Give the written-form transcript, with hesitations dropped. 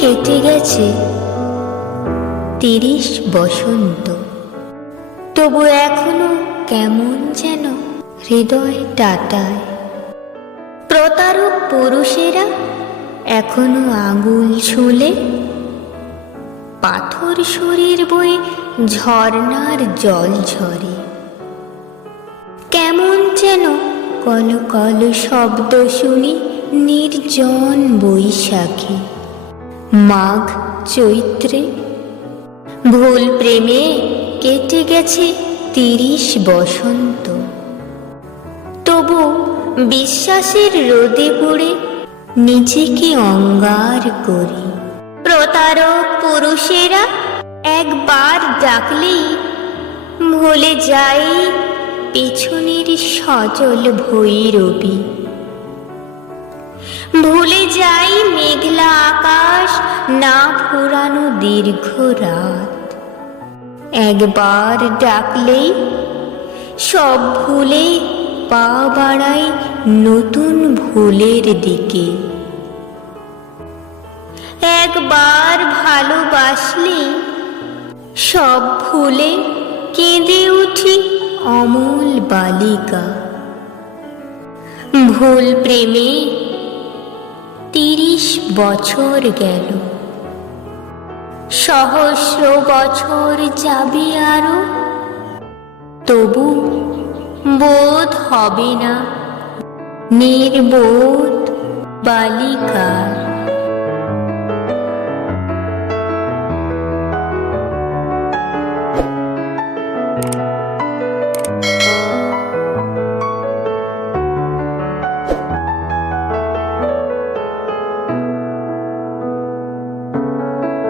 কেটে গেছে 30 বসন্ত, তবু এখনো কেমন যেন হৃদয় টাটায়। প্রতারক পুরুষেরা এখনো আঙুল ছুলে পাথর শরীর বয়ে ঝর্ণার জল ঝরে। কেমন যেন কল কল শব্দ শুনি নির্জন বৈশাখে, মাঘ চৈত্রে। ভুল প্রেমে কেটে গেছে 30 বসন্ত, তবু বিশ্বাসের রোদে পড়ে নিজেকে অঙ্গার করি। প্রতারক পুরুষেরা একবার ডাকলেই ভুলে যাই পেছনের সজল ভৈরবী, ভুলে যাই মেঘলা আকাশ, না ফুরানো দীর্ঘ রাত। একবার ডাকলেই সব ভুলে পা বাড়াই নতুন ভুলের দিকে। একবার ভালোবাসলে সব ভুলে কেঁদে উঠি অমল বালিকা। ভুল প্রেমে 30 বছর গেল, সহস্র বছর যাবে আরো, তবু বোধ হবে না নির্বোধ বালিকার।